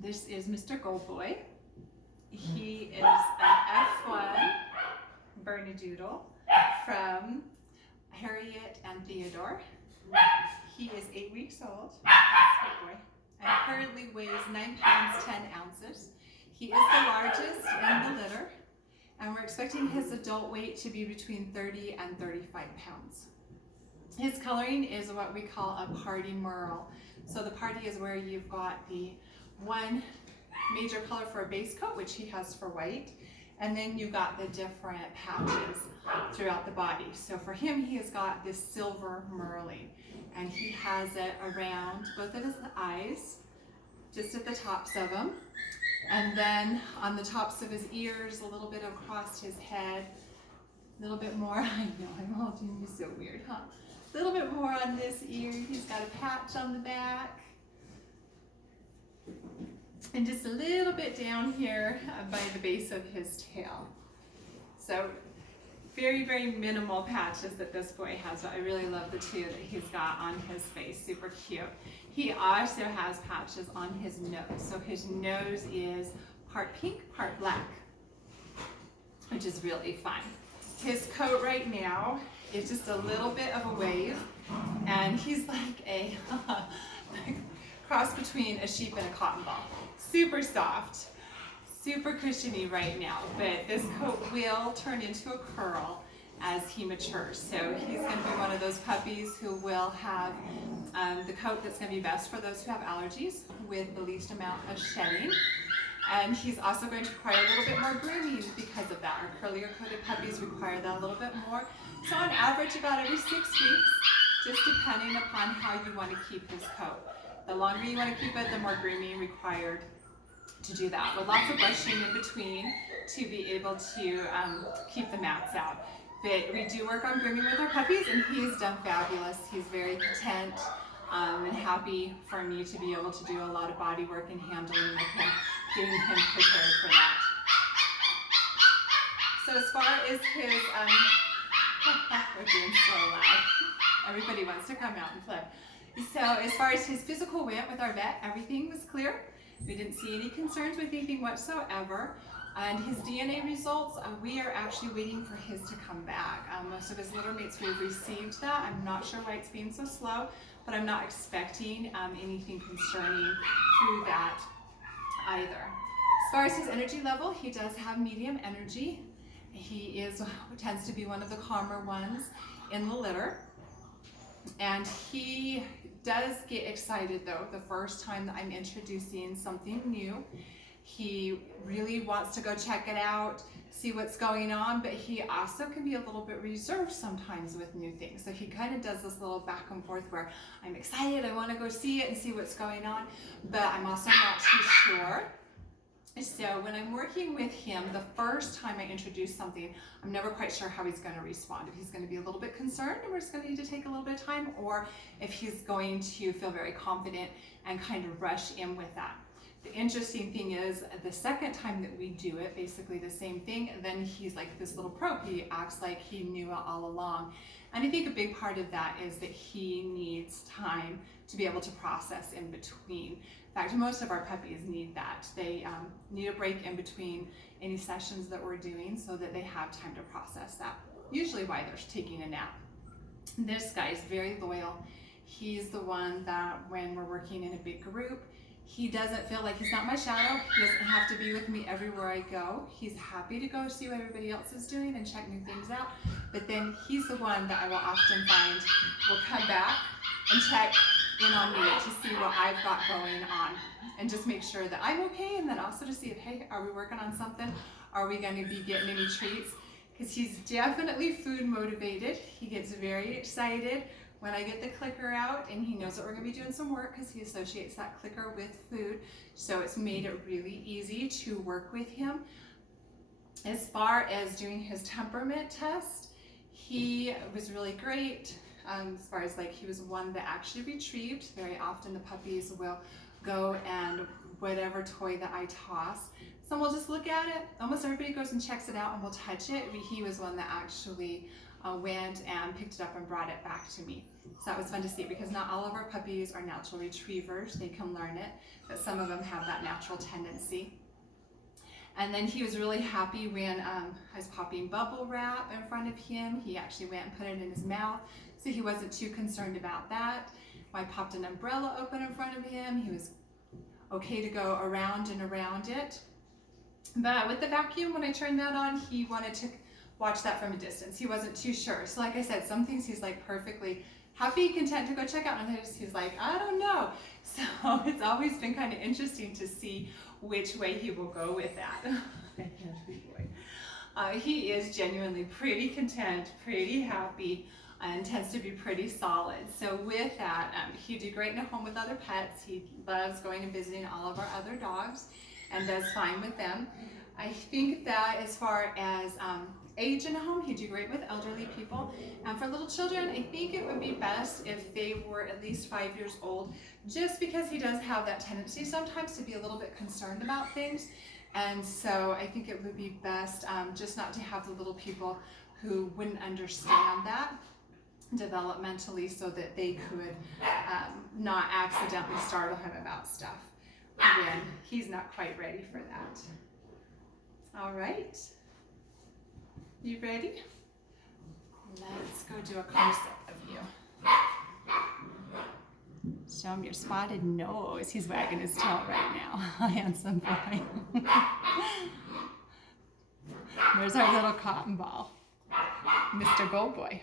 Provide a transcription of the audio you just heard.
This is Mr. Goldboy. He is an F1 Bernedoodle from Harriet and Theodore. He is 8 weeks old, good boy, and currently weighs 9 pounds 10 ounces. He is the largest in the litter, and we're expecting his adult weight to be between 30 and 35 pounds. His coloring is what we call a party merle. So the party is where you've got the one major color for a base coat, which he has for white, and then you've got the different patches throughout the body. So for him, he has got this silver merling, and he has it around both of his eyes, just at the tops of them, and then on the tops of his ears, a little bit across his head, a little bit more. I know, I'm holding you so weird, huh? A little bit more on this ear. He's got a patch on the back. And just a little bit down here by the base of his tail. So very, very minimal patches that this boy has, but I really love the two that he's got on his face, super cute. He also has patches on his nose. So his nose is part pink, part black, which is really fun. His coat right now is just a little bit of a wave, and he's like a cross between a sheep and a cotton ball. Super soft, super cushiony right now, but this coat will turn into a curl as he matures. So he's going to be one of those puppies who will have the coat that's going to be best for those who have allergies with the least amount of shedding. And he's also going to require a little bit more grooming because of that. Our curlier coated puppies require that a little bit more. So on average, about every 6 weeks, just depending upon how you want to keep his coat. The longer you want to keep it, the more grooming required to do that, with lots of brushing in between to be able to keep the mats out. But we do work on grooming with our puppies, and he's done fabulous. He's very content and happy for me to be able to do a lot of body work and handling with him, getting him prepared for that. So as far as his, we're being so loud. Everybody wants to come out and play. So as far as his physical went with our vet, everything was clear. We didn't see any concerns with anything whatsoever. And his DNA results, we are actually waiting for his to come back. Most of his litter mates, we've received that. I'm not sure why it's being so slow, but I'm not expecting anything concerning through that either. As far as his energy level, he does have medium energy. He tends to be one of the calmer ones in the litter. And he does get excited though the first time that I'm introducing something new. He really wants to go check it out, see what's going on, but he also can be a little bit reserved sometimes with new things. So he kind of does this little back and forth where I'm excited, I want to go see it and see what's going on, but I'm also not too sure. So when I'm working with him, the first time I introduce something, I'm never quite sure how he's going to respond. If he's going to be a little bit concerned and we're just going to need to take a little bit of time, or if he's going to feel very confident and kind of rush in with that. The interesting thing is the second time that we do it, basically the same thing, then he's like this little pro. He acts like he knew it all along. And I think a big part of that is that he needs time to be able to process in between. In fact, most of our puppies need that. They need a break in between any sessions that we're doing so that they have time to process that. Usually while they're taking a nap. This guy is very loyal. He's the one that when we're working in a big group, he doesn't feel like he's not my shadow. He doesn't have to be with me everywhere I go. He's happy to go see what everybody else is doing and check new things out. But then he's the one that I will often find will come back and check in on me to see what I've got going on and just make sure that I'm okay, and then also to see if, hey, are we working on something? Are we going to be getting any treats? Because he's definitely food motivated. He gets very excited when I get the clicker out, and he knows that we're going to be doing some work because he associates that clicker with food. So it's made it really easy to work with him. As far as doing his temperament test, he was really great. As far as like he was one that actually retrieved. Very often the puppies will go and whatever toy that I toss, some will just look at it. Almost everybody goes and checks it out and will touch it. He was one that actually went and picked it up and brought it back to me. So that was fun to see, because not all of our puppies are natural retrievers. They can learn it, but some of them have that natural tendency. And then he was really happy when I was popping bubble wrap in front of him. He actually went and put it in his mouth, so he wasn't too concerned about that. When I popped an umbrella open in front of him, he was okay to go around and around it. But with the vacuum, when I turned that on, he wanted to watch that from a distance. He wasn't too sure. So like I said, some things he's like perfectly happy, content to go check out, and others he's like, I don't know. So it's always been kind of interesting to see which way he will go with that. He is genuinely pretty content, pretty happy, and tends to be pretty solid. So with that, he'd do great in a home with other pets. He loves going and visiting all of our other dogs and does fine with them. I think that as far as age in a home, he'd do great with elderly people. And for little children, I think it would be best if they were at least 5 years old, just because he does have that tendency sometimes to be a little bit concerned about things. And so I think it would be best just not to have the little people who wouldn't understand that developmentally, so that they could not accidentally startle him about stuff when he's not quite ready for that. All right. You ready? Let's go do a close-up of you. Show him your spotted nose. He's wagging his tail right now. Handsome boy. There's our little cotton ball, Mr. Gold Boy.